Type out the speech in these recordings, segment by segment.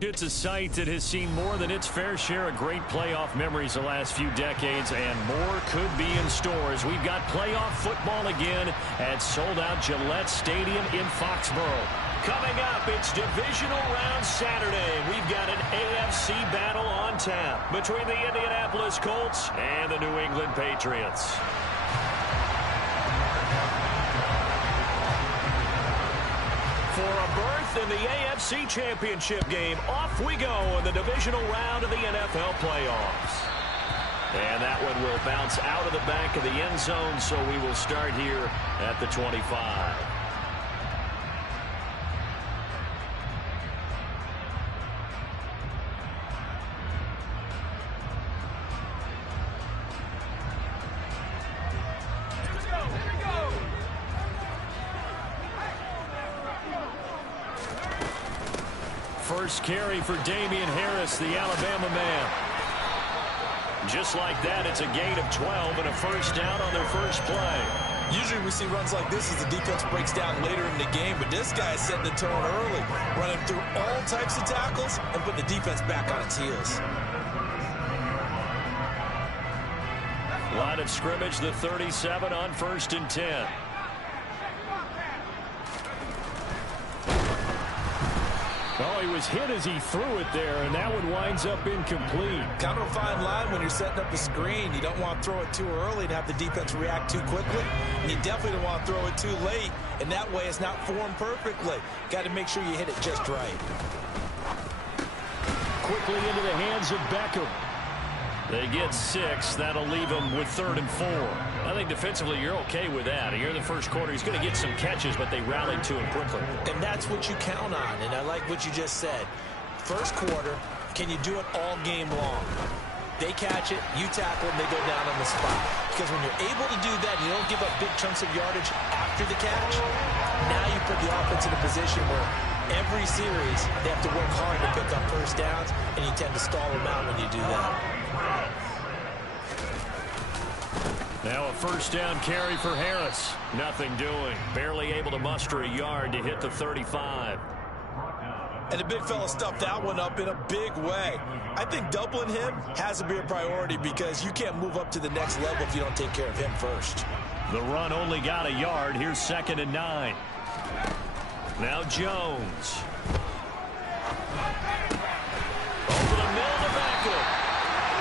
It's a site that has seen more than its fair share of great playoff memories the last few decades, and more could be in store as we've got playoff football again at sold-out Gillette Stadium in Foxborough. Coming up, it's Divisional Round Saturday. We've got an AFC battle on tap between the Indianapolis Colts and the New England Patriots. For a berth in the AFC Championship game, off we go in the divisional round of the NFL playoffs. And that one will bounce out of the back of the end zone, so we will start here at the 25. First carry for Damian Harris, the Alabama man. Just like that, it's a gain of 12 and a first down on their first play. Usually we see runs like this as the defense breaks down later in the game, but this guy is setting the tone early, running through all types of tackles and putting the defense back on its heels. Line of scrimmage, the 37 on 1st and 10. Oh, he was hit as he threw it there, and that one winds up incomplete. Kind of a fine line when you're setting up a screen. You don't want to throw it too early and have the defense react too quickly. And you definitely don't want to throw it too late, and that way it's not formed perfectly. Got to make sure you hit it just right. Quickly into the hands of Beckham. They get 6. That'll leave them with 3rd and 4. I think defensively you're okay with that. Here in the first quarter, he's going to get some catches, but they rallied to him quickly. And that's what you count on, and I like what you just said. First quarter, can you do it all game long? They catch it, you tackle them, they go down on the spot. Because when you're able to do that, you don't give up big chunks of yardage after the catch. Now you put the offense in a position where every series they have to work hard to pick up first downs, and you tend to stall them out when you do that. Now a first down carry for Harris. Nothing doing. Barely able to muster a yard to hit the 35. And the big fella stuffed that one up in a big way. I think doubling him has to be a priority because you can't move up to the next level if you don't take care of him first. The run only got a yard. Here's 2nd and 9. Now Jones. Over the middle to Beckham.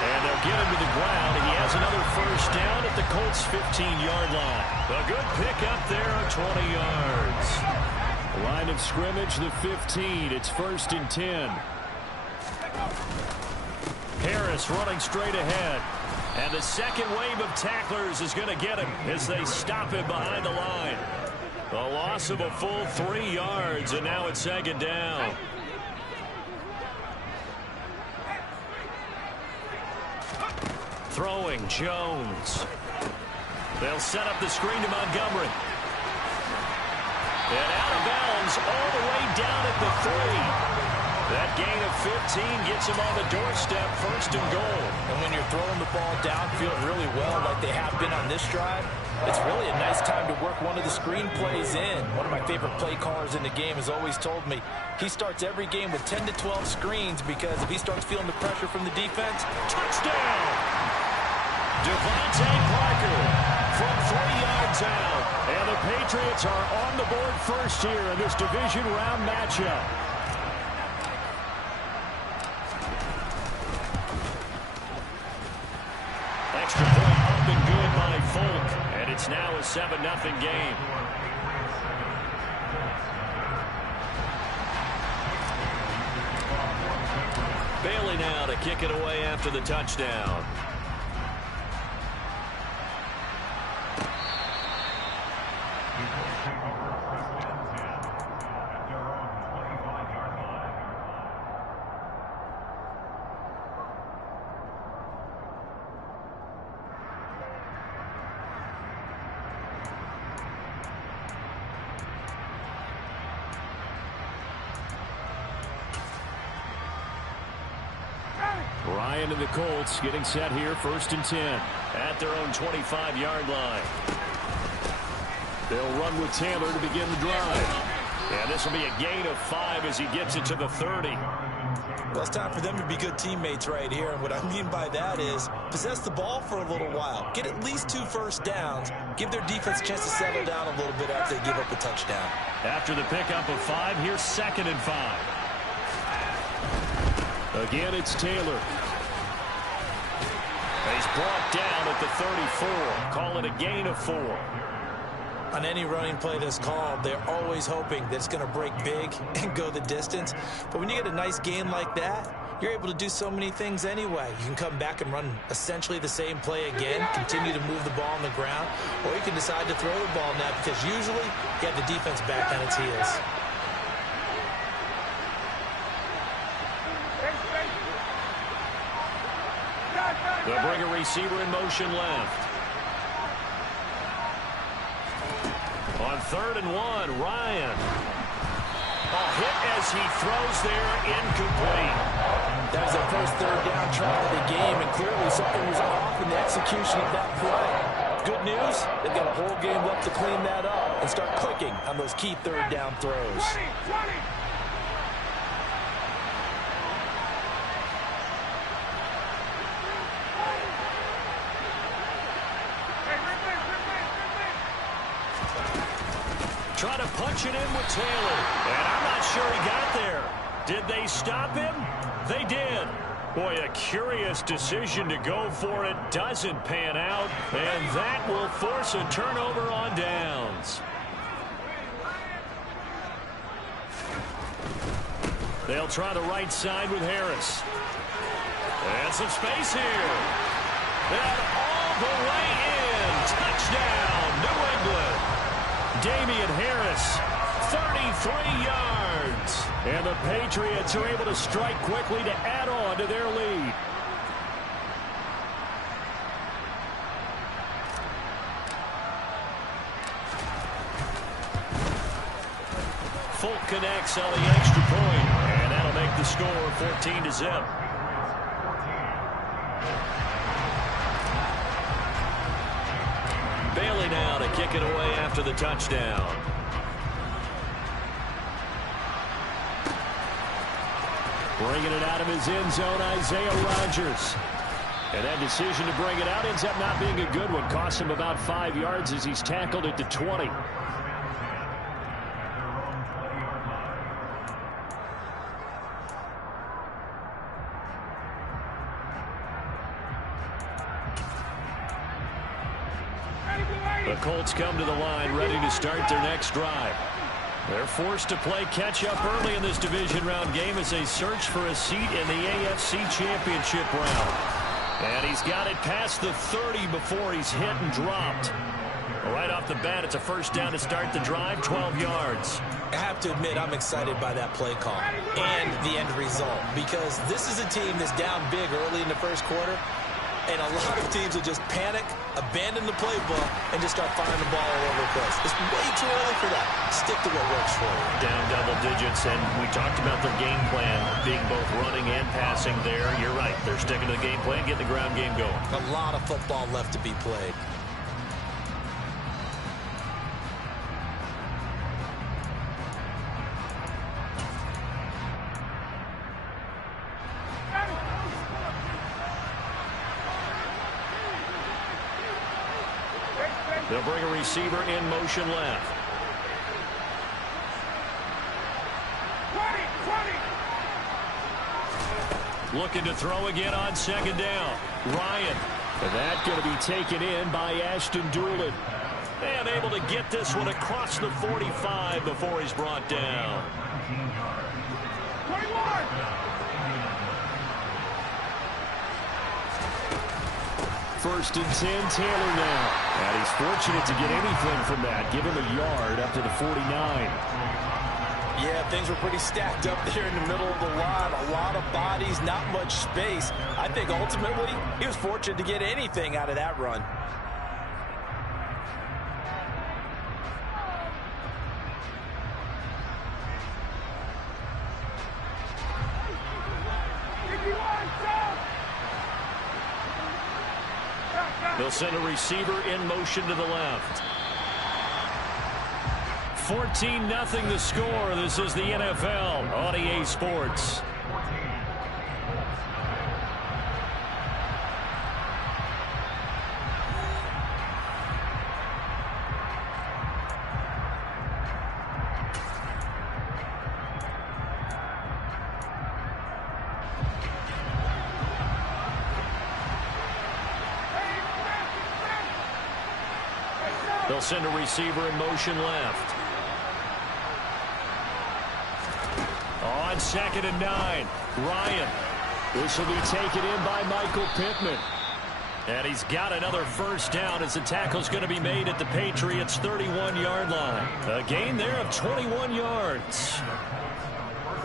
And they'll get him to the ground. He has another first down at the Colts' 15-yard line. A good pick up there on 20 yards. Line of scrimmage, the 15. It's 1st and 10. Harris running straight ahead. And the second wave of tacklers is going to get him as they stop him behind the line. A loss of a full 3 yards, and now it's 2nd down. Throwing, Jones. They'll set up the screen to Montgomery. And out of bounds all the way down at the 3. That gain of 15 gets him on the doorstep, 1st and goal. And when you're throwing the ball downfield really well like they have been on this drive, it's really a nice time to work one of the screen plays in. One of my favorite play callers in the game has always told me he starts every game with 10 to 12 screens because if he starts feeling the pressure from the defense, touchdown! Devontae Parker from 3 yards out. And the Patriots are on the board first here in this division round matchup. Extra point up and good by Folk. And it's now a 7-0 game. Bailey now to kick it away after the touchdown. Ryan and the Colts getting set here, 1st and 10 at their own 25-yard line. They'll run with Taylor to begin the drive. And this will be a gain of 5 as he gets it to the 30. Well, it's time for them to be good teammates right here. And what I mean by that is possess the ball for a little while. Get at least 2 first downs. Give their defense a chance to settle down a little bit after they give up a touchdown. After the pickup of 5, here's 2nd and 5. Again, it's Taylor. He's brought down at the 34. Call it a gain of 4. On any running play that's called, they're always hoping that it's going to break big and go the distance. But when you get a nice gain like that, you're able to do so many things anyway. You can come back and run essentially the same play again, continue to move the ball on the ground, or you can decide to throw the ball now because usually you have the defense back on its heels. They'll bring a receiver in motion left. On 3rd and 1, Ryan. A hit as he throws there, incomplete. That was their first 3rd down try of the game, and clearly something was off in the execution of that play. Good news, they've got a whole game left to clean that up and start clicking on those key 3rd down throws. 20. Try to punch it in with Taylor. And I'm not sure he got there. Did they stop him? They did. Boy, a curious decision to go for it. Doesn't pan out. And that will force a turnover on downs. They'll try the right side with Harris. And some space here. And all the way in. Touchdown, New England. Damian Harris, 33 yards. And the Patriots are able to strike quickly to add on to their lead. Folk connects on the extra point, and that'll make the score 14-0. Bailey now to kick it away after the touchdown. Bringing it out of his end zone, Isaiah Rodgers. And that decision to bring it out ends up not being a good one. Costs him about 5 yards as he's tackled at the 20. The Colts come to the line ready to start their next drive. They're forced to play catch-up early in this division round game as they search for a seat in the AFC Championship round. And he's got it past the 30 before he's hit and dropped. Right off the bat, it's a first down to start the drive, 12 yards. I have to admit, I'm excited by that play call and the end result because this is a team that's down big early in the first quarter. And a lot of teams will just panic, abandon the playbook, and just start firing the ball all over the place. It's way too early for that. Stick to what works for you. Down double digits, and we talked about their game plan being both running and passing there. You're right. They're sticking to the game plan, getting the ground game going. A lot of football left to be played. They'll bring a receiver in motion left. 20. Looking to throw again on second down. Ryan. And that going to be taken in by Ashton Doolin. And able to get this one across the 45 before he's brought down. 21. First and 10, Taylor now. And he's fortunate to get anything from that. Give him a yard up to the 49. Yeah, things were pretty stacked up there in the middle of the line. A lot of bodies, not much space. I think ultimately he was fortunate to get anything out of that run. They'll send a receiver in motion to the left. 14-0 the score. This is the NFL on EA Sports. They'll send a receiver in motion left. On 2nd and 9, Ryan. This will be taken in by Michael Pittman. And he's got another first down as the tackle's going to be made at the Patriots' 31-yard line. A gain there of 21 yards.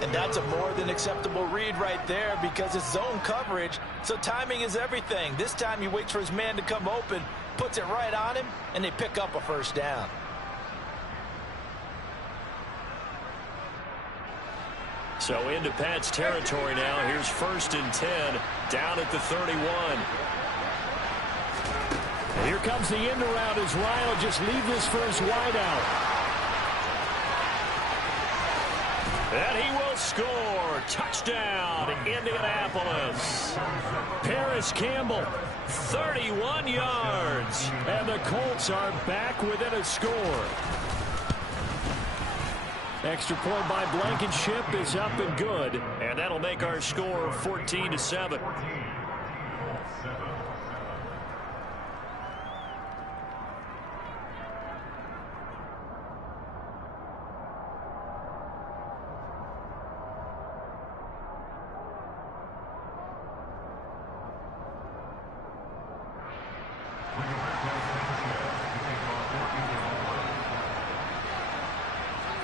And that's a more than acceptable read right there because it's zone coverage, so timing is everything. This time he waits for his man to come open, puts it right on him, and they pick up a first down. So into Pat's territory now. Here's 1st and 10 down at the 31. And here comes the end around as Ryan will just leave this for his wideout. And he will score. Touchdown, Indianapolis. Paris Campbell, 31 yards. And the Colts are back within a score. Extra point by Blankenship is up and good. And that'll make our score 14-7.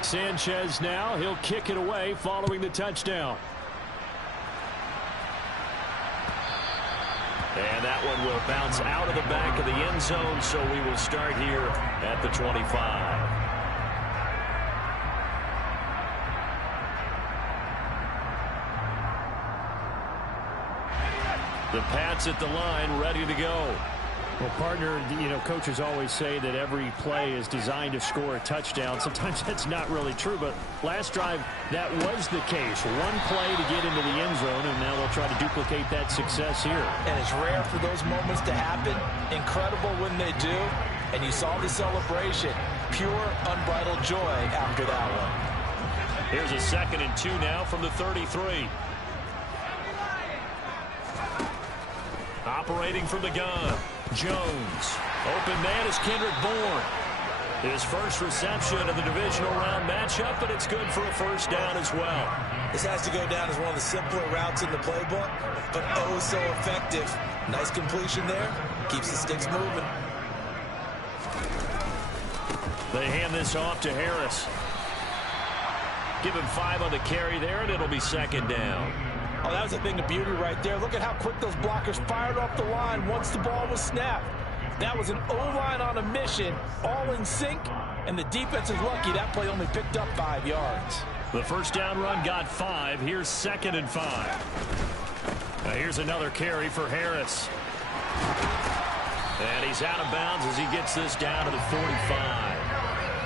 Sanchez now, he'll kick it away following the touchdown. And that one will bounce out of the back of the end zone, so we will start here at the 25. The Pats at the line, ready to go. Well, partner, coaches always say that every play is designed to score a touchdown. Sometimes that's not really true, but last drive, that was the case. One play to get into the end zone, and now they'll try to duplicate that success here. And it's rare for those moments to happen. Incredible when they do. And you saw the celebration. Pure, unbridled joy after that one. Here's a 2nd and 2 now from the 33. Operating from the gun. Jones. Open man is Kendrick Bourne. His first reception of the divisional round matchup, but it's good for a first down as well. This has to go down as one of the simpler routes in the playbook, but oh so effective. Nice completion there. Keeps the sticks moving. They hand this off to Harris. Give him 5 on the carry there, and it'll be 2nd down. Oh, that was a thing of beauty right there. Look at how quick those blockers fired off the line once the ball was snapped. That was an O-line on a mission, all in sync, and the defense is lucky that play only picked up 5 yards. The first down run got 5. Here's 2nd and 5. Now here's another carry for Harris. And he's out of bounds as he gets this down to the 45.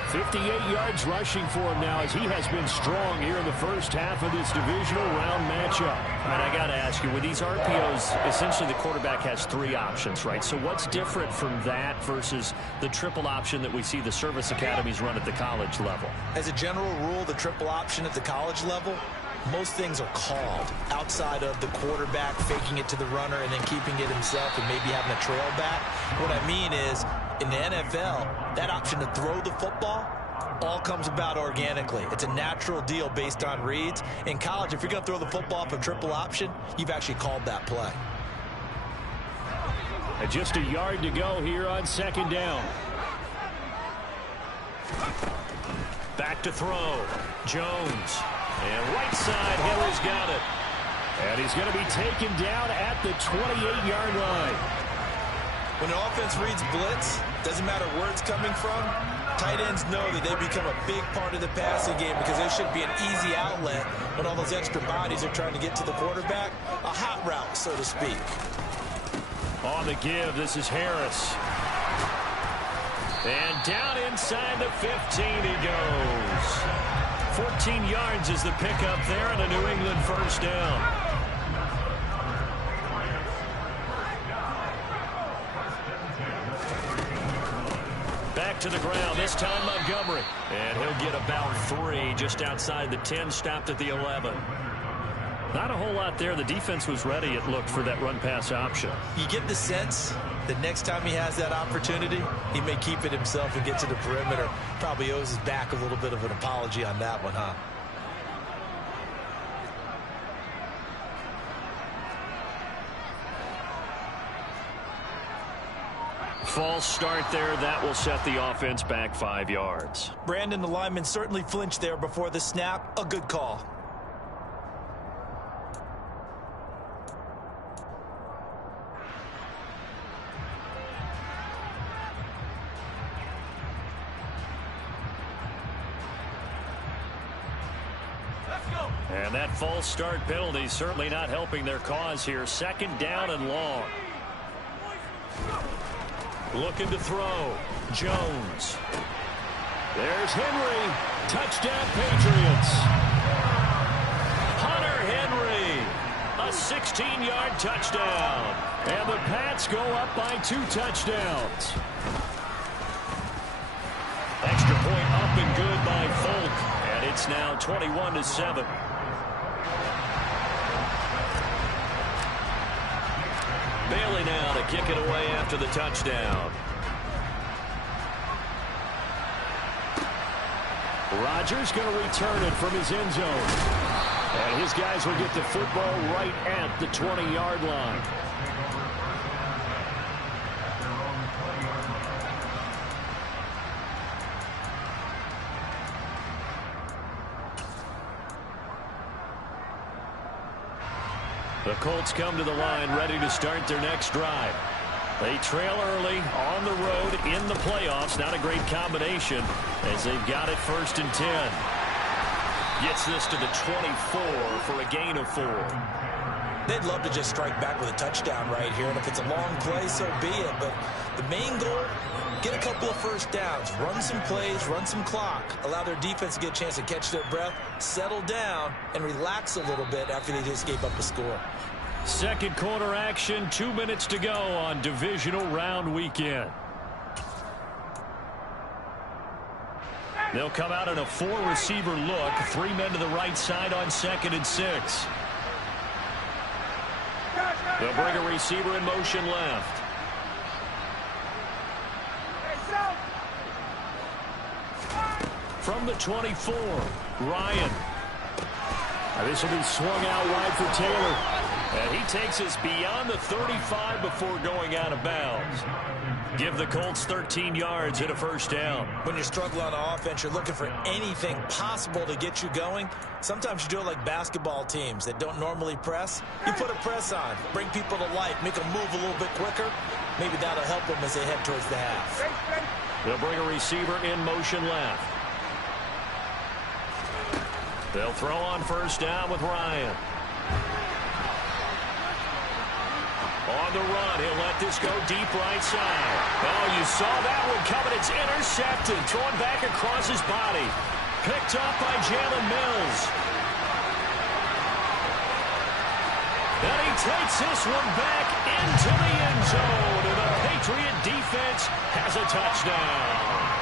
58 yards rushing for him now as he has been strong here in the first half of this divisional round matchup. And I got to ask you, with these RPOs, essentially the quarterback has 3 options, right? So what's different from that versus the triple option that we see the service academies run at the college level? As a general rule, the triple option at the college level, most things are called outside of the quarterback faking it to the runner and then keeping it himself and maybe having a trail back. What I mean is, in the NFL, that option to throw the football all comes about organically. It's a natural deal based on reads. In college, if you're going to throw the football off a triple option, you've actually called that play. And just a yard to go here on 2nd down. Back to throw. Jones. And right side, Hiller's got it. And he's going to be taken down at the 28-yard line. When an offense reads blitz, doesn't matter where it's coming from, tight ends know that they become a big part of the passing game because there should be an easy outlet when all those extra bodies are trying to get to the quarterback. A hot route, so to speak. On the give, this is Harris. And down inside the 15 he goes. 14 yards is the pickup there and a New England first down. Back to the ground, this time Montgomery. And he'll get about 3 just outside the 10, stopped at the 11. Not a whole lot there. The defense was ready, it looked, for that run-pass option. You get the sense that next time he has that opportunity, he may keep it himself and get to the perimeter. Probably owes his back a little bit of an apology on that one, huh? False start there. That will set the offense back 5 yards. Brandon, the lineman certainly flinched there before the snap. A good call. And that false start penalty certainly not helping their cause here. 2nd down and long. Looking to throw. Jones. There's Henry. Touchdown, Patriots. Hunter Henry. A 16-yard touchdown. And the Pats go up by 2 touchdowns. Extra point up and good by Folk. And it's now 21-7. Bailey now to kick it away after the touchdown. Rodgers going to return it from his end zone. And his guys will get the football right at the 20-yard line. The Colts come to the line ready to start their next drive. They trail early on the road in the playoffs. Not a great combination as they've got it 1st and 10. Gets this to the 24 for a gain of 4. They'd love to just strike back with a touchdown right here, and if it's a long play, so be it. But the main goal, get a couple of first downs, run some plays, run some clock, allow their defense to get a chance to catch their breath, settle down, and relax a little bit after they just gave up a score. 2nd quarter action, 2 minutes to go on divisional round weekend. They'll come out in a 4-receiver look, 3 men to the right side on 2nd and 6. They'll bring a receiver in motion left. From the 24, Ryan. This will be swung out wide for Taylor. And he takes us beyond the 35 before going out of bounds. Give the Colts 13 yards and a 1st down. When you struggle on offense, you're looking for anything possible to get you going. Sometimes you do it like basketball teams that don't normally press. You put a press on, bring people to life, make them move a little bit quicker. Maybe that'll help them as they head towards the half. They'll bring a receiver in motion left. They'll throw on 1st down with Ryan. On the run, he'll let this go deep right side. Oh, you saw that one coming. It's intercepted. Thrown back across his body. Picked up by Jalen Mills. And he takes this one back into the end zone. And the Patriot defense has a touchdown.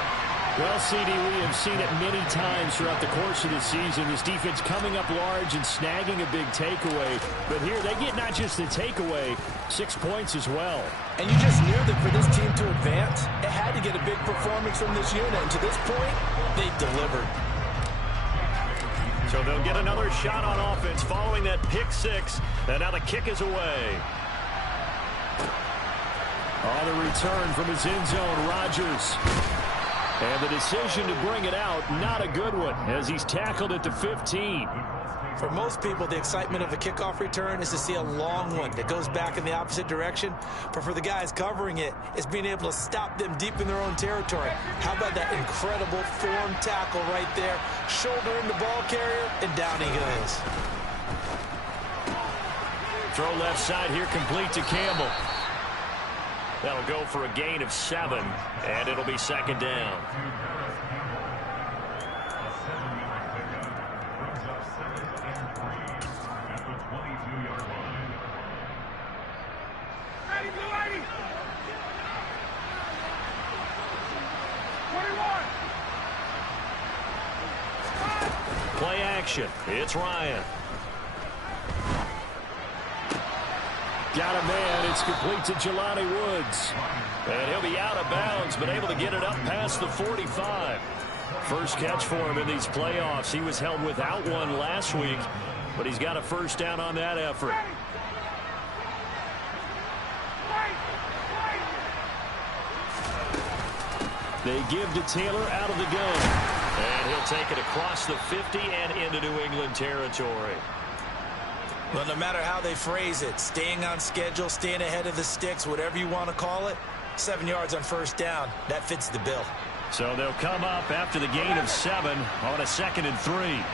Well, CD, we have seen it many times throughout the course of the season. This defense coming up large and snagging a big takeaway. But here they get not just the takeaway, 6 points as well. And you just knew that for this team to advance, it had to get a big performance from this unit. And to this point, they've delivered. So they'll get another shot on offense following that pick 6. And now the kick is away. On the return from his end zone, Rodgers. And the decision to bring it out, not a good one, as he's tackled at the 15. For most people, the excitement of a kickoff return is to see a long one that goes back in the opposite direction. But for the guys covering it, it's being able to stop them deep in their own territory. How about that incredible form tackle right there? Shoulder in the ball carrier, and down he goes. Throw left side here, complete to Campbell. That'll go for a gain of 7, and it'll be 2nd down. Play action. It's Ryan. got a man. It's complete to Jelani Woods. And he'll be out of bounds, but able to get it up past the 45. First catch for him in these playoffs. He was held without one last week, but he's got a first down on that effort. They give to Taylor out of the gun. And he'll take it across the 50 and into New England territory. Well, no matter how they phrase it, staying on schedule, staying ahead of the sticks, whatever you want to call it, 7 yards on first down, that fits the bill. So they'll come up after the gain of 7 on a 2nd and 3.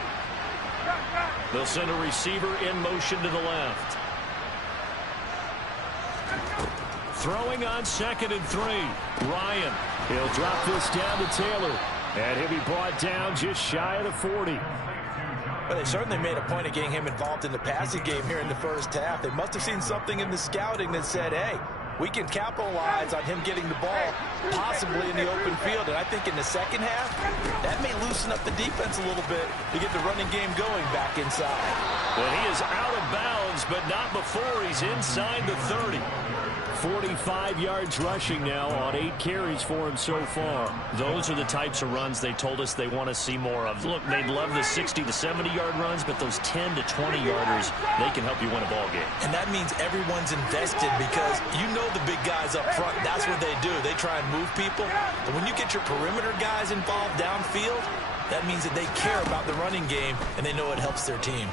They'll send a receiver in motion to the left. Throwing on 2nd and 3. Ryan. He'll drop this down to Taylor. And he'll be brought down just shy of the 40. Well, they certainly made a point of getting him involved in the passing game here in the first half. They must have seen something in the scouting that said, hey, we can capitalize on him getting the ball possibly in the open field. And I think in the second half, that may loosen up the defense a little bit to get the running game going back inside. Well, he is out of bounds, but not before he's inside the 30. 45 yards rushing now on 8 carries for him so far. Those are the types of runs they told us they want to see more of. Look, they'd love the 60 to 70-yard runs, but those 10 to 20-yarders, they can help you win a ball game. And that means everyone's invested because you know the big guys up front, that's what they do. They try and move people. But when you get your perimeter guys involved downfield, that means that they care about the running game, and they know it helps their team.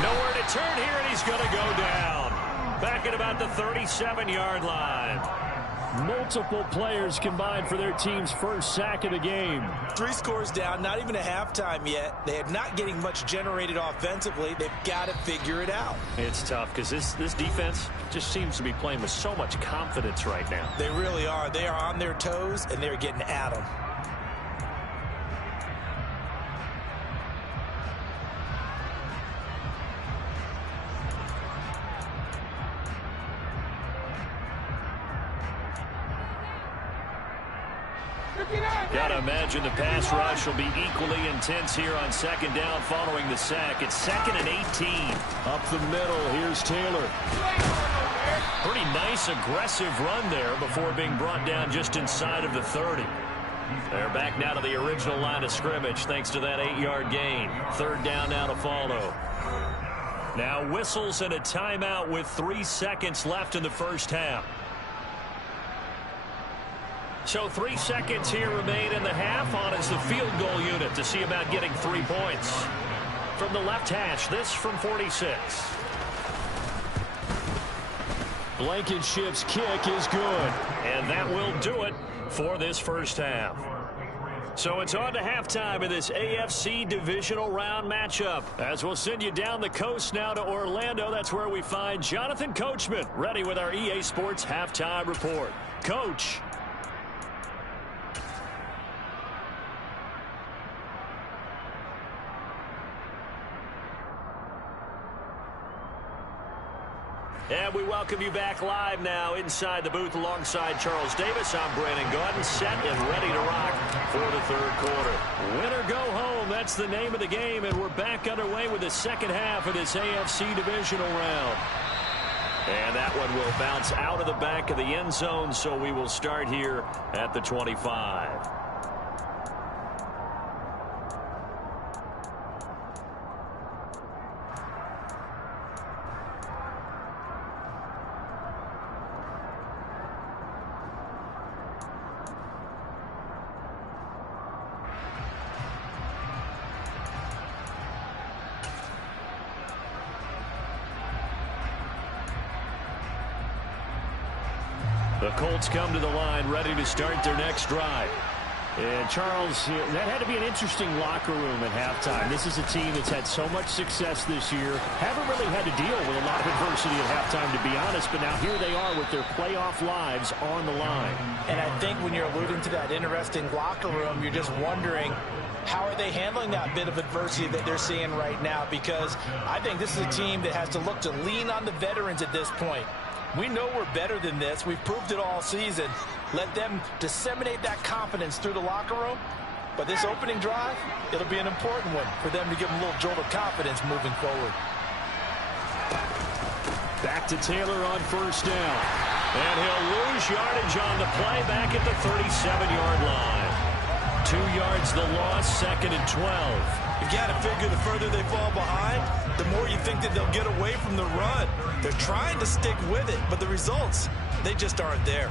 Nowhere to turn here, and he's going to go down. Back at about the 37-yard line. Multiple players combined for their team's first sack of the game. 3 scores down, not even a halftime yet. They are not getting much generated offensively. They've got to figure it out. It's tough because this defense just seems to be playing with so much confidence right now. They really are. They are on their toes, and they're getting at them. Gotta imagine the pass rush will be equally intense here on 2nd down following the sack. It's 2nd and 18. Up the middle, here's Taylor. Pretty nice aggressive run there before being brought down just inside of the 30. They're back now to the original line of scrimmage thanks to that 8-yard gain. 3rd down now to follow. Now whistles and a timeout with 3 seconds left in the first half. So 3 seconds here remain in the half. On is the field goal unit to see about getting 3 points. From the left hash, this from 46. Blankenship's kick is good. And that will do it for this first half. So it's on to halftime in this AFC divisional round matchup. As we'll send you down the coast now to Orlando, that's where we find Jonathan Coachman, ready with our EA Sports halftime report. Coach. And we welcome you back live now inside the booth alongside Charles Davis. I'm Brandon Gaudin, set and ready to rock for the 3rd quarter. Win or go home, that's the name of the game, and we're back underway with the second half of this AFC divisional round. And that one will bounce out of the back of the end zone, so we will start here at the 25. The Colts come to the line, ready to start their next drive. And Charles, that had to be an interesting locker room at halftime. This is a team that's had so much success this year. Haven't really had to deal with a lot of adversity at halftime, to be honest. But now here they are with their playoff lives on the line. And I think when you're alluding to that interesting locker room, you're just wondering, how are they handling that bit of adversity that they're seeing right now? Because I think this is a team that has to look to lean on the veterans at this point. We know we're better than this. We've proved it all season. Let them disseminate that confidence through the locker room. But this opening drive, it'll be an important one for them to give them a little jolt of confidence moving forward. Back to Taylor on first down. And he'll lose yardage on the play back at the 37-yard line. 2 yards the loss, 2nd and 12. You got to figure the further they fall behind, the more you think that they'll get away from the run. They're trying to stick with it, but the results, they just aren't there.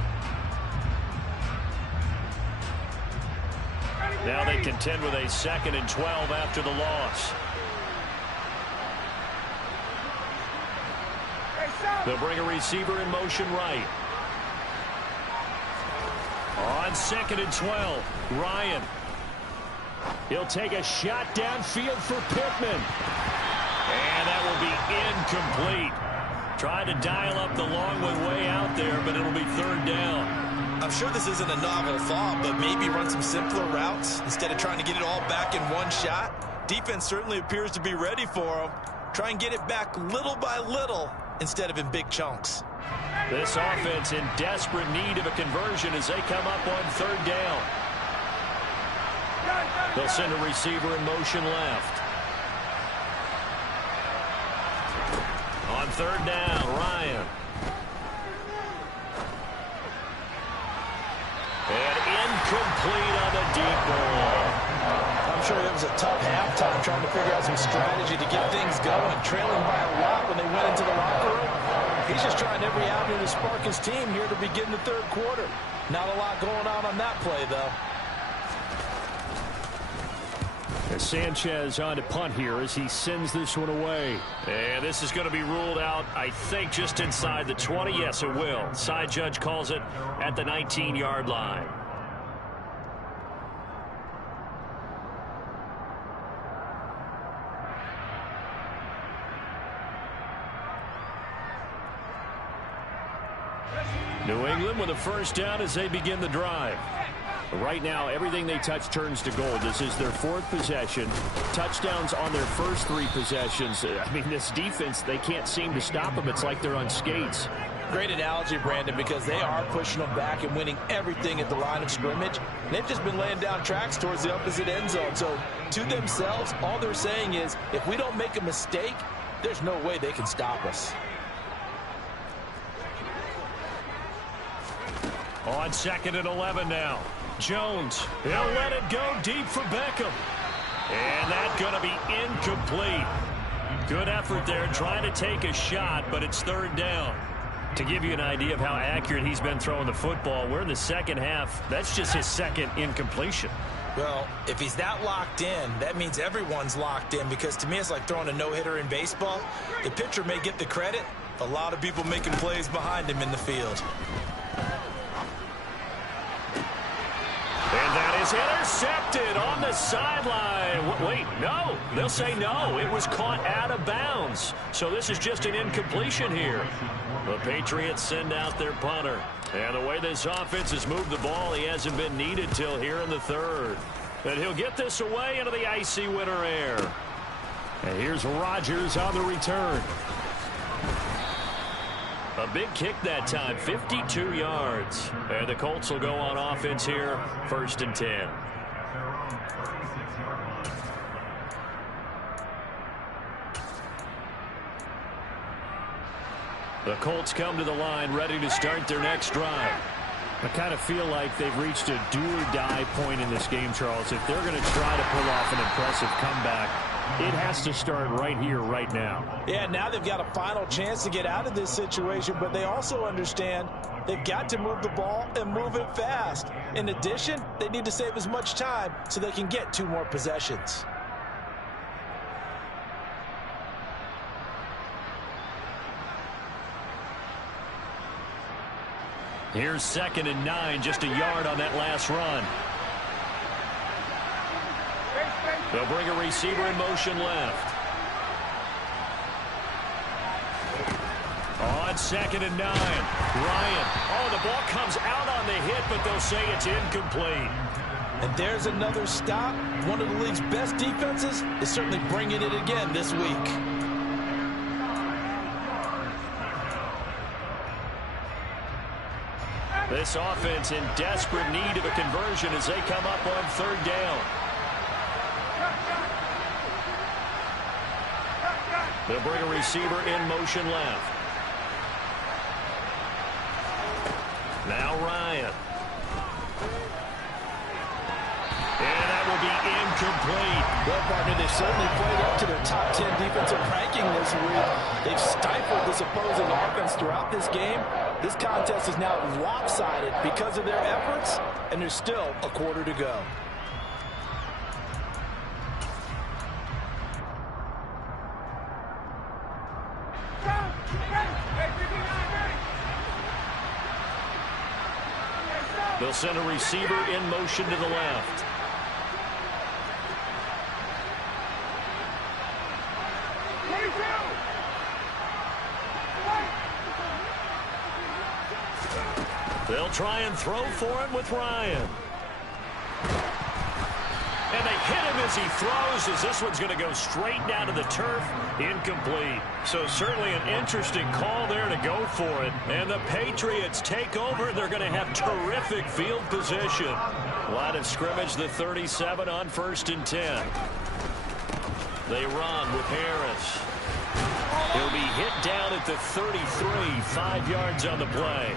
Now they contend with a 2nd and 12 after the loss. They'll bring a receiver in motion right. On 2nd and 12, Ryan. He'll take a shot downfield for Pittman. And that will be incomplete. Trying to dial up the long one way out there, but it'll be 3rd down. I'm sure this isn't a novel thought, but maybe run some simpler routes instead of trying to get it all back in one shot. Defense certainly appears to be ready for them. Try and get it back little by little instead of in big chunks. This offense in desperate need of a conversion as they come up on 3rd down. They'll send a receiver in motion left. On 3rd down, Ryan. And incomplete on the deep ball. I'm sure it was a tough halftime trying to figure out some strategy to get things going, trailing by a lot when they went into the locker room. He's just trying every avenue to spark his team here to begin the 3rd quarter. Not a lot going on that play, though. Sanchez on to punt here as he sends this one away. And this is going to be ruled out, I think, just inside the 20. Yes, it will. Side judge calls it at the 19-yard line. New England with a 1st down as they begin the drive. Right now, everything they touch turns to gold. This is their 4th possession. Touchdowns on their first 3 possessions. I mean, this defense, they can't seem to stop them. It's like they're on skates. Great analogy, Brandon, because they are pushing them back and winning everything at the line of scrimmage. They've just been laying down tracks towards the opposite end zone. So, to themselves, all they're saying is, if we don't make a mistake, there's no way they can stop us. On 2nd and 11 now. Jones, he'll let it go deep for Beckham. And that's going to be incomplete. Good effort there trying to take a shot, but it's 3rd down. To give you an idea of how accurate he's been throwing the football, we're in the 2nd half. That's just his 2nd incompletion. Well, if he's that locked in, that means everyone's locked in, because to me it's like throwing a no-hitter in baseball. The pitcher may get the credit. A lot of people making plays behind him in the field. And that is intercepted on the sideline. Wait, no. They'll say no. It was caught out of bounds. So this is just an incompletion here. The Patriots send out their punter. And the way this offense has moved the ball, he hasn't been needed till here in the 3rd. And he'll get this away into the icy winter air. And here's Rodgers on the return. A big kick that time, 52 yards. And the Colts will go on offense here, 1st and 10. The Colts come to the line, ready to start their next drive. I kind of feel like they've reached a do-or-die point in this game, Charles. If they're going to try to pull off an impressive comeback, it has to start right here, right now. Yeah, now they've got a final chance to get out of this situation, but they also understand they've got to move the ball and move it fast. In addition, they need to save as much time so they can get 2 more possessions. Here's 2nd and 9, just a yard on that last run. They'll bring a receiver in motion left. On 2nd and 9, Ryan. Oh, the ball comes out on the hit, but they'll say it's incomplete. And there's another stop. One of the league's best defenses is certainly bringing it again this week. This offense in desperate need of a conversion as they come up on 3rd down. They'll bring a receiver in motion left. Now Ryan. And that will be incomplete. Well, partner, they've certainly played up to their top 10 defensive ranking this week. They've stifled this opposing offense throughout this game. This contest is now lopsided because of their efforts, and there's still a quarter to go. They'll send a receiver in motion to the left. They'll try and throw for it with Ryan. And they hit him as he throws, as this one's going to go straight down to the turf. Incomplete. So certainly an interesting call there to go for it. And the Patriots take over. They're going to have terrific field position. Line of scrimmage, the 37 on 1st and 10. They run with Harris. He'll be hit down at the 33, 5 yards on the play.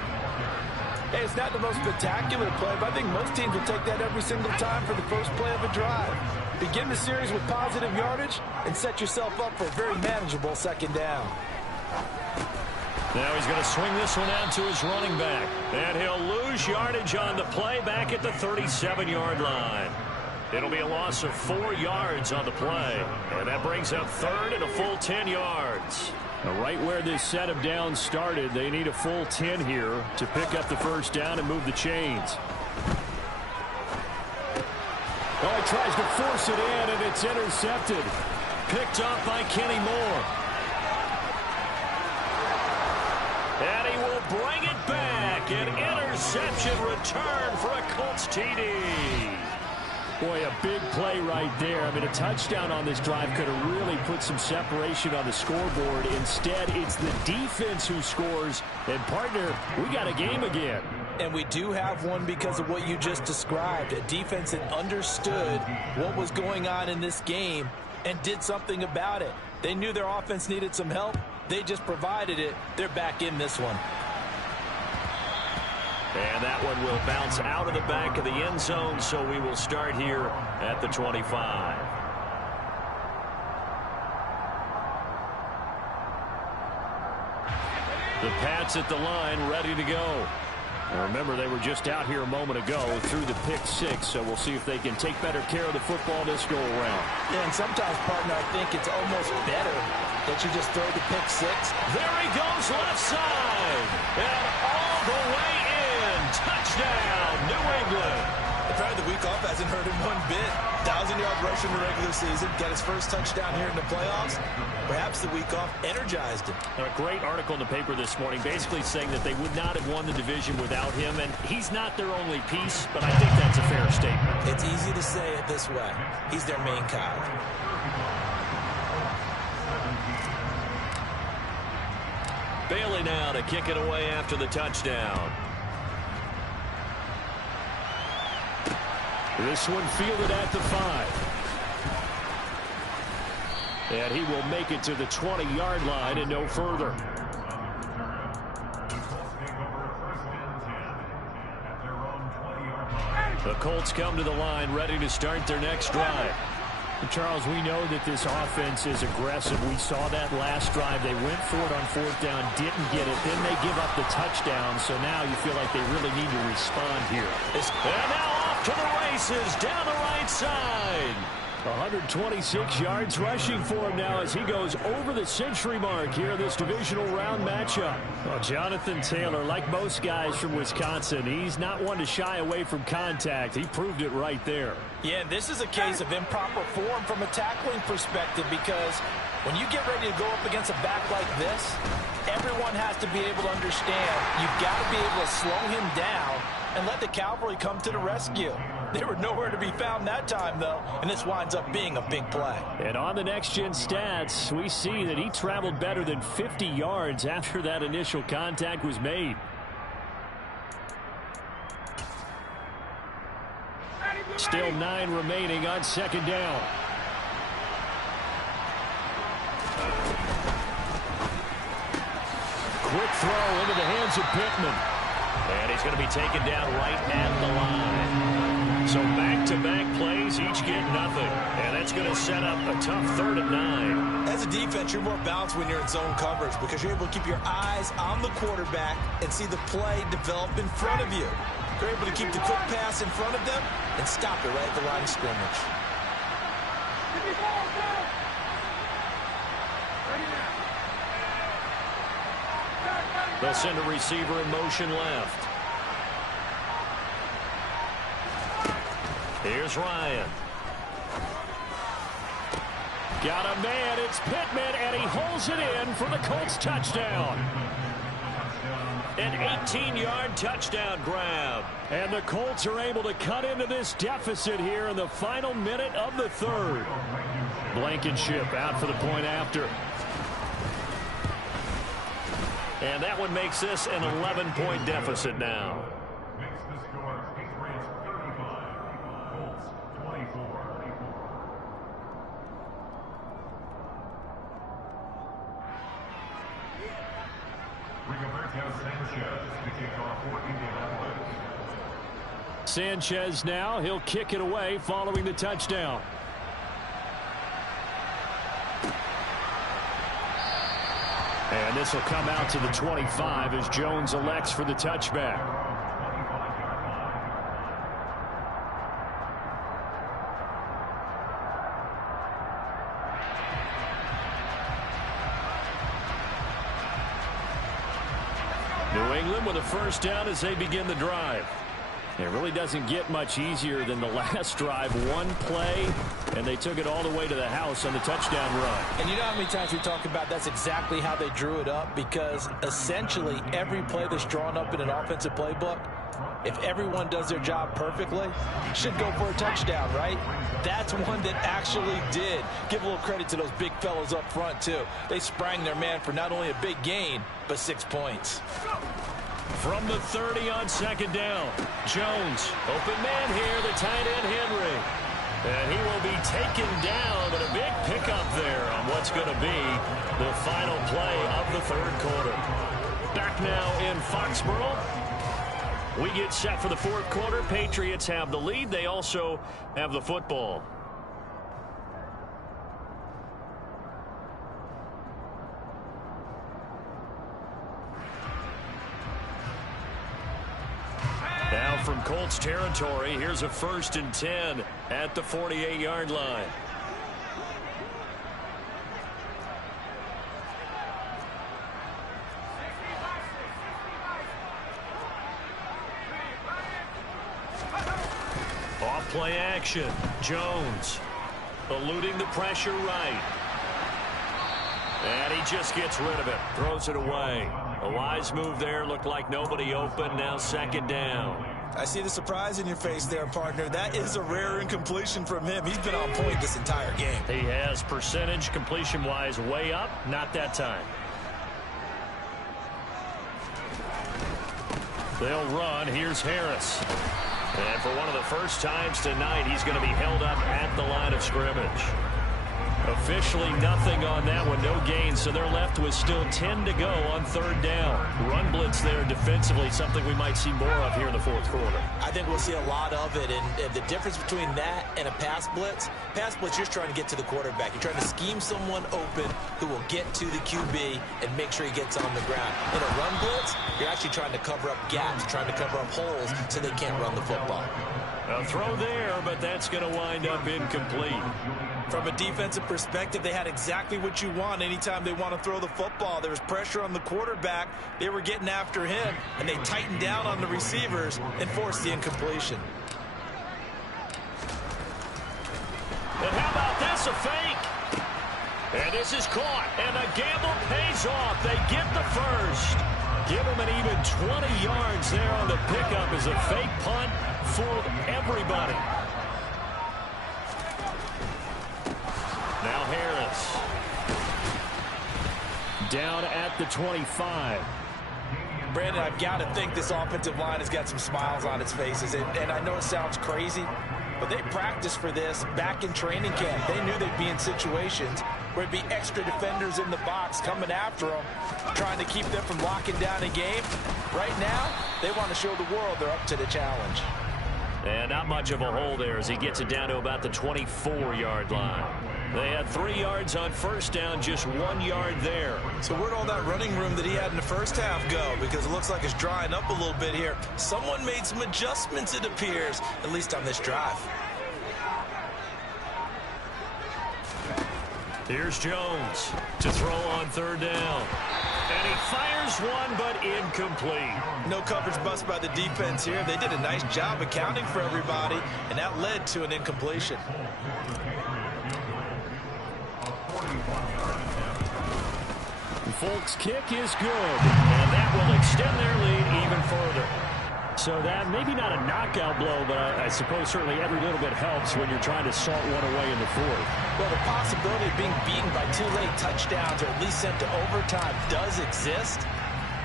Hey, it's not the most spectacular play, but I think most teams will take that every single time for the first play of a drive. Begin the series with positive yardage and set yourself up for a very manageable 2nd down. Now he's going to swing this one out to his running back. And he'll lose yardage on the play back at the 37-yard line. It'll be a loss of 4 yards on the play. And that brings up 3rd and a full 10 yards. Now, right where this set of downs started, they need a full 10 here to pick up the 1st down and move the chains. Oh, he tries to force it in, and it's intercepted. Picked up by Kenny Moore. And he will bring it back. An interception return for a Colts TD. Boy, a big play right there. I mean, a touchdown on this drive could have really put some separation on the scoreboard. Instead, it's the defense who scores. And, partner, we got a game again. And we do have one because of what you just described. A defense that understood what was going on in this game and did something about it. They knew their offense needed some help. They just provided it. They're back in this one. And that one will bounce out of the back of the end zone, so we will start here at the 25. The Pats at the line, ready to go. Now remember, they were just out here a moment ago through the pick 6, so we'll see if they can take better care of the football this go around. Yeah, and sometimes, partner, I think it's almost better that you just throw the pick 6. There he goes, left side, and all the way in. Touchdown, New England. In fact, the week off hasn't hurt him one bit. 1,000-yard rush in the regular season. Got his first touchdown here in the playoffs. Perhaps the week off energized him. A great article in the paper this morning basically saying that they would not have won the division without him, and he's not their only piece, but I think that's a fair statement. It's easy to say it this way. He's their main cog. Bailey now to kick it away after the touchdown. This one fielded at the 5. And he will make it to the 20-yard line and no further. The Colts come to the line ready to start their next drive. Charles, we know that this offense is aggressive. We saw that last drive. They went for it on 4th down, didn't get it. Then they give up the touchdown. So now you feel like they really need to respond here. And now off to the races down the right side. 126 yards rushing for him now as he goes over the century mark here in this divisional round matchup. Well, Jonathan Taylor, like most guys from Wisconsin, he's not one to shy away from contact. He proved it right there. Yeah, and this is a case of improper form from a tackling perspective, because when you get ready to go up against a back like this, everyone has to be able to understand you've got to be able to slow him down and let the cavalry come to the rescue. They were nowhere to be found that time, though, and this winds up being a big play. And on the next-gen stats, we see that he traveled better than 50 yards after that initial contact was made. Still 9 remaining on 2nd down. Quick throw into the hands of Pittman. And he's going to be taken down right at the line. So back-to-back plays, each get nothing. And that's going to set up a tough 3rd and 9. As a defense, you're more balanced when you're in zone coverage because you're able to keep your eyes on the quarterback and see the play develop in front of you. You're able to keep the quick pass in front of them and stop it right at the line of scrimmage. They'll send a receiver in motion left. Here's Ryan. Got a man. It's Pittman, and he holds it in for the Colts touchdown. An 18-yard touchdown grab. And the Colts are able to cut into this deficit here in the final minute of the 3rd. Blankenship out for the point after. And that one makes this an 11-point deficit now. Makes the score Patriots 35, Colts 24. Rigoberto Sanchez to kick off for Indianapolis. Sanchez now, he'll kick it away following the touchdown. And this will come out to the 25 as Jones elects for the touchback. New England with a first down as they begin the drive. It really doesn't get much easier than the last drive. One play, and they took it all the way to the house on the touchdown run. And you know how many times we talk about that's exactly how they drew it up, because essentially every play that's drawn up in an offensive playbook, if everyone does their job perfectly, should go for a touchdown, right? That's one that actually did. Give a little credit to those big fellows up front, too. They sprang their man for not only a big gain, but 6 points. From the 30 on second down, Jones, open man here, the tight end Henry. And he will be taken down, but a big pickup there on what's going to be the final play of the 3rd quarter. Back now in Foxborough. We get set for the 4th quarter. Patriots have the lead. They also have the football. Now from Colts territory, here's a 1st and 10 at the 48-yard line. Off play action. Jones eluding the pressure right. And he just gets rid of it. Throws it away. A wise move there. Looked like nobody open. Now 2nd down. I see the surprise in your face there, partner. That is a rare incompletion from him. He's been on point this entire game. He has percentage completion-wise way up. Not that time. They'll run. Here's Harris. And for one of the first times tonight, he's going to be held up at the line of scrimmage. Officially nothing on that one, no gain, so they're left with still 10 to go on 3rd down. Run blitz there defensively, something we might see more of here in the 4th quarter. I think we'll see a lot of it, and the difference between that and a pass blitz, you're just trying to get to the quarterback. You're trying to scheme someone open who will get to the QB and make sure he gets on the ground. In a run blitz, you're actually trying to cover up gaps, trying to cover up holes so they can't run the football. A throw there, but that's going to wind up incomplete. From a defensive perspective, they had exactly what you want anytime they want to throw the football. There was pressure on the quarterback. They were getting after him, and they tightened down on the receivers and forced the incompletion. And how about this, a fake? And this is caught, and the gamble pays off. They get the first. Give them an even 20 yards there on the pickup as a fake punt fooled everybody. Now Harris. Down at the 25. Brandon, I've got to think this offensive line has got some smiles on its faces. And I know it sounds crazy, but they practiced for this back in training camp. They knew they'd be in situations where it'd be extra defenders in the box coming after them, trying to keep them from locking down a game. Right now, they want to show the world they're up to the challenge. And not much of a hole there as he gets it down to about the 24-yard line. They had 3 yards on first down, just 1 yard there. So where'd all that running room that he had in the first half go? Because it looks like it's drying up a little bit here. Someone made some adjustments, it appears, at least on this drive. Here's Jones to throw on third down. And he fires one, but incomplete. No coverage bust by the defense here. They did a nice job accounting for everybody, and that led to an incompletion. Folk's kick is good, and that will extend their lead even further. So that maybe not a knockout blow, but I suppose certainly every little bit helps when you're trying to salt one away in the fourth. Well, the possibility of being beaten by 2 late touchdowns or at least sent to overtime does exist,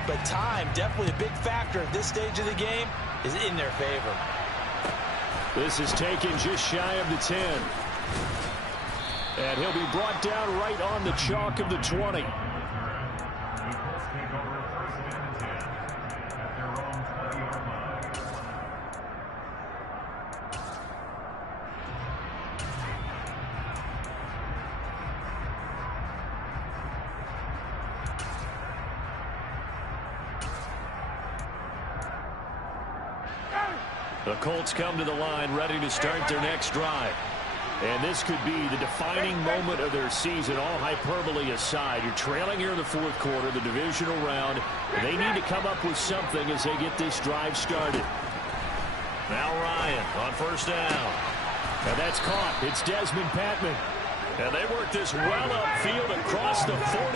but time, definitely a big factor at this stage of the game, is in their favor. This is taken just shy of the 10. And he'll be brought down right on the chalk of the 20. The Colts come to the line ready to start their next drive. And this could be the defining moment of their season, all hyperbole aside. You're trailing here in the fourth quarter, the divisional round. They need to come up with something as they get this drive started. Now Ryan on first down. And that's caught. It's Desmond Patman. And they work this well upfield across the 45.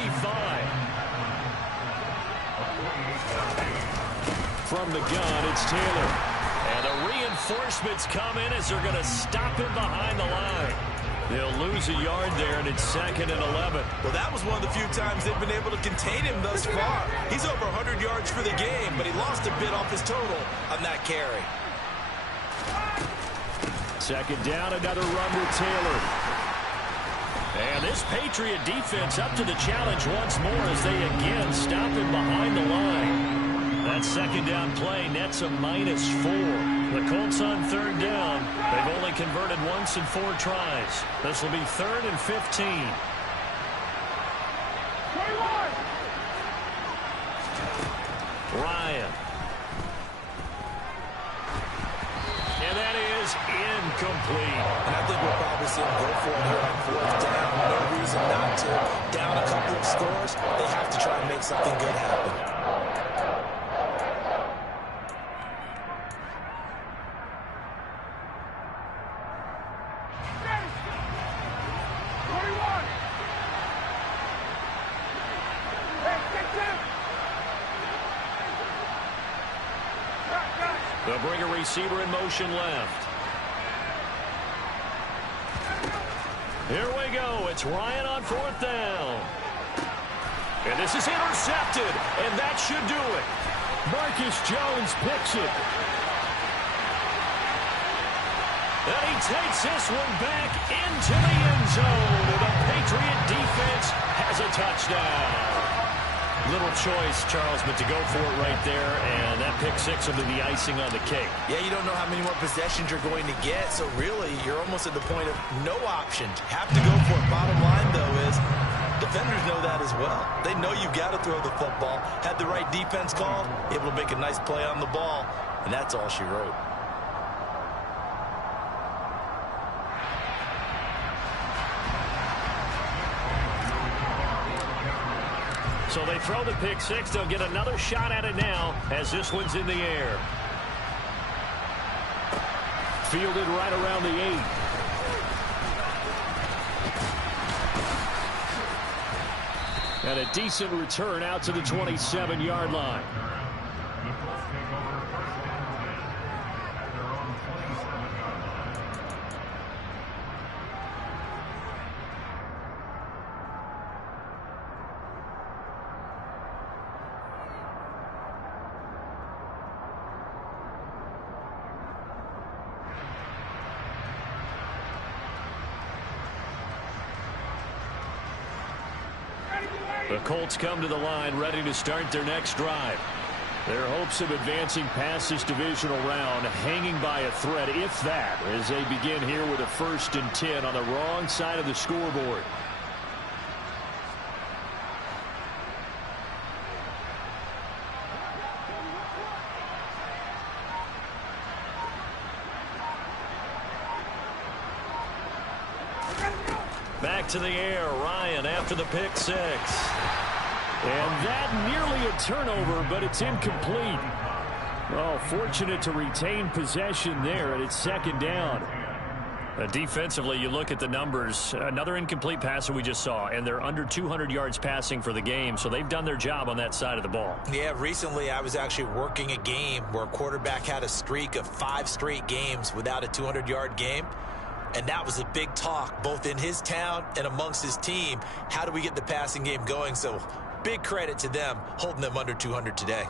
From the gun, it's Taylor. And the reinforcements come in as they're going to stop him behind the line. They'll lose a yard there, and it's 2nd and 11. Well, that was one of the few times they've been able to contain him thus far. He's over 100 yards for the game, but he lost a bit off his total on that carry. 2nd down, another run with Taylor. And this Patriot defense up to the challenge once more as they again stop him behind the line. That 2nd down play nets a -4. The Colts on 3rd down. They've only converted once in 4 tries. This will be 3rd and 15. Ryan. And that is incomplete. And I think we'll probably see him go for it here on 4th down. No reason not to. Down a couple of scores, they have to try and make something good happen. They'll bring a receiver in motion left. Here we go. It's Ryan on 4th down. And this is intercepted, and that should do it. Marcus Jones picks it. And he takes this one back into the end zone. And the Patriot defense has a touchdown. Little choice, Charles, but to go for it right there, and that pick 6 will be the icing on the cake. Yeah, you don't know how many more possessions you're going to get, so really you're almost at the point of no option. Have to go for it. Bottom line, though, is defenders know that as well. They know you've got to throw the football. Had the right defense call, able to make a nice play on the ball, and that's all she wrote. So they throw the pick 6. They'll get another shot at it now as this one's in the air. Fielded right around the 8. And a decent return out to the 27-yard line. The Colts come to the line ready to start their next drive. Their hopes of advancing past this divisional round hanging by a thread, if that, as they begin here with a 1st and 10 on the wrong side of the scoreboard. Back to the air, Ryan after the pick 6. And that nearly a turnover, but it's incomplete. Well, fortunate to retain possession there, and it's 2nd down. Defensively, you look at the numbers. Another incomplete pass that we just saw, and they're under 200 yards passing for the game, so they've done their job on that side of the ball. Yeah, recently I was actually working a game where a quarterback had a streak of 5 straight games without a 200-yard game. And that was a big talk, both in his town and amongst his team. How do we get the passing game going? So big credit to them, holding them under 200 today.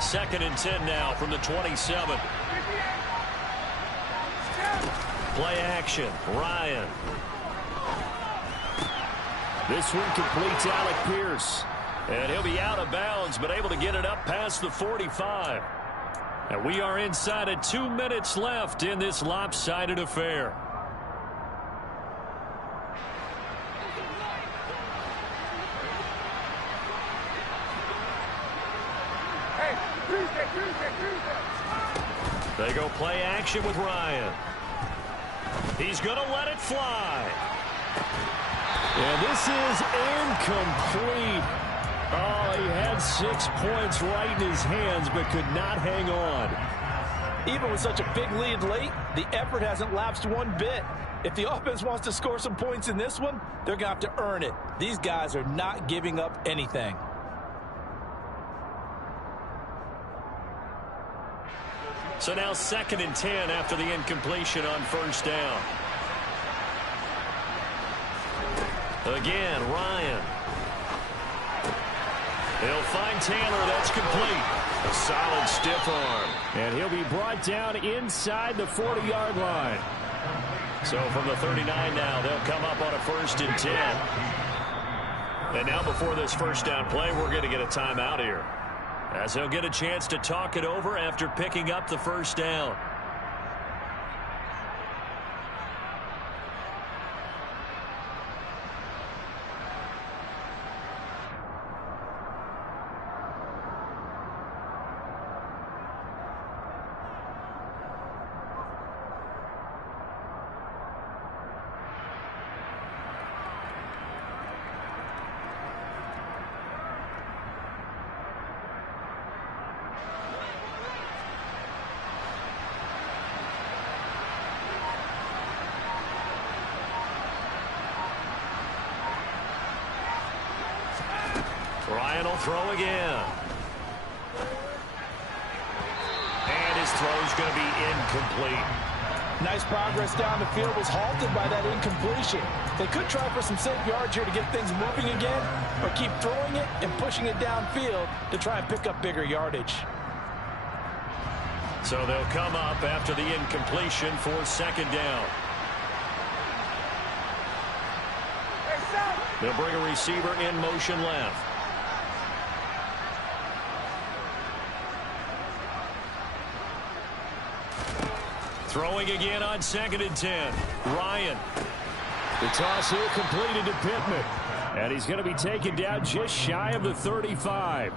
2nd and 10 now from the 27. Play action, Ryan. This one completes Alec Pierce. And he'll be out of bounds, but able to get it up past the 45. And we are inside of 2 minutes left in this lopsided affair. They go play action with Ryan. He's going to let it fly. And this is incomplete. Oh, he had 6 points right in his hands, but could not hang on. Even with such a big lead late, the effort hasn't lapsed one bit. If the offense wants to score some points in this one, they're going to have to earn it. These guys are not giving up anything. So now 2nd and 10 after the incompletion on 1st down. Again, Ryan. He'll find Taylor. That's complete. A solid stiff arm. And he'll be brought down inside the 40-yard line. So from the 39 now, they'll come up on a 1st and 10. And now before this 1st down play, we're going to get a timeout here, as he'll get a chance to talk it over after picking up the 1st down. Ryan will throw again. And his throw's going to be incomplete. Nice progress down the field was halted by that incompletion. They could try for some safe yards here to get things moving again, or keep throwing it and pushing it downfield to try and pick up bigger yardage. So they'll come up after the incompletion for 2nd down. They'll bring a receiver in motion left. Throwing again on 2nd and 10. Ryan. The toss here completed to Pittman. And he's going to be taken down just shy of the 35.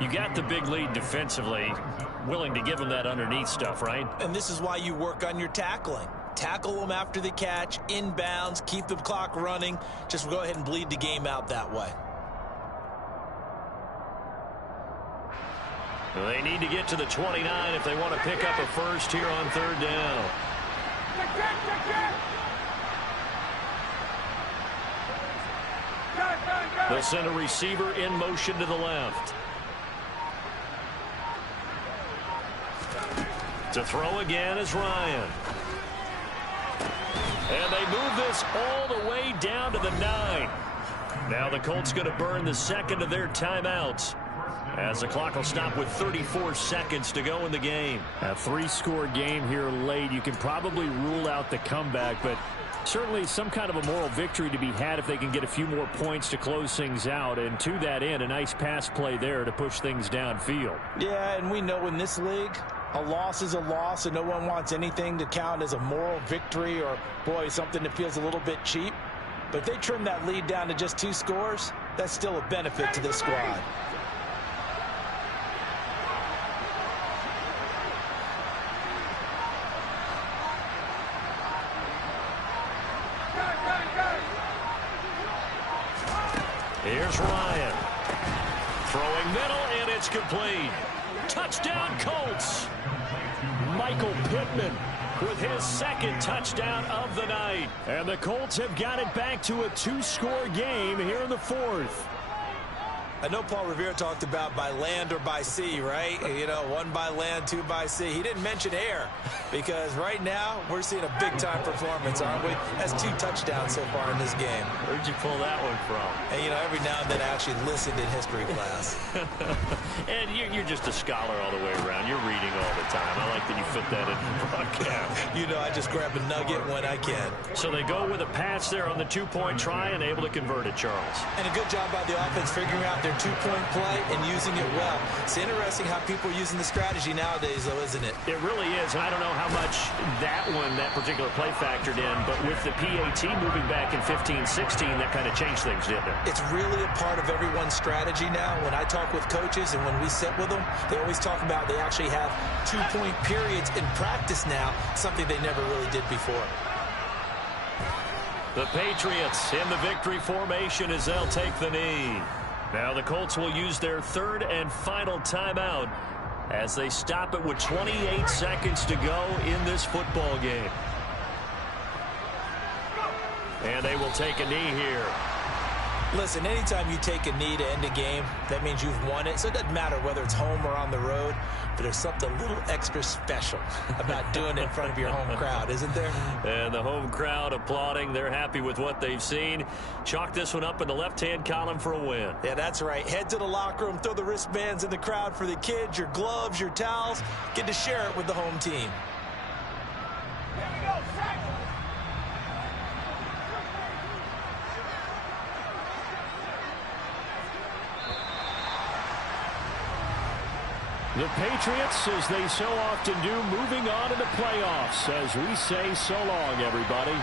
You got the big lead defensively. Willing to give him that underneath stuff, right? And this is why you work on your tackling. Tackle them after the catch, inbounds, keep the clock running. Just go ahead and bleed the game out that way. They need to get to the 29 if they want to pick up a 1st here on 3rd down. They'll send a receiver in motion to the left. To throw again is Ryan. And they move this all the way down to the 9. Now the Colts going to burn the 2nd of their timeouts, as the clock will stop with 34 seconds to go in the game. A 3-score game here late. You can probably rule out the comeback, but Certainly some kind of a moral victory to be had if they can get a few more points to close things out. And to that end, a nice pass play there to push things downfield. Yeah, and we know in this league, a loss is a loss, and no one wants anything to count as a moral victory or, boy, something that feels a little bit cheap. But if they trim that lead down to just 2 scores, that's still a benefit to this squad. Here's Ryan. Throwing middle, and it's complete. Touchdown, Colts. Michael Pittman with his second touchdown of the night. And the Colts have got it back to a 2-score game here in the 4th. I know Paul Revere talked about by land or by sea, right? You know, 1 by land, 2 by sea. He didn't mention air because right now we're seeing a big-time performance, aren't we? That's 2 touchdowns so far in this game. Where'd you pull that one from? And, you know, every now and then I actually listened in history class. And you're just a scholar all the way around. You're reading all the time. I like that you fit that in the broadcast. You know, I just grab a nugget when I can. So they go with a pass there on the 2-point try and able to convert it, Charles. And a good job by the offense figuring out their 2-point play and using it well. It's interesting how people are using the strategy nowadays, though, isn't it? It really is, and I don't know how much that particular play factored in, but with the PAT moving back in 15-16, that kind of changed things, didn't it? It's really a part of everyone's strategy now. When I talk with coaches and when we sit with them, they always talk about they actually have 2-point periods in practice now, something they never really did before. The Patriots in the victory formation as they'll take the knee. Now the Colts will use their 3rd and final timeout as they stop it with 28 seconds to go in this football game. And they will take a knee here. Listen, anytime you take a knee to end a game, that means you've won it. So it doesn't matter whether it's home or on the road, but there's something a little extra special about doing it in front of your home crowd, isn't there? And the home crowd applauding. They're happy with what they've seen. Chalk this one up in the left-hand column for a win. Yeah, that's right. Head to the locker room, throw the wristbands in the crowd for the kids, your gloves, your towels. Get to share it with the home team. The Patriots, as they so often do, moving on to the playoffs as we say so long, everybody.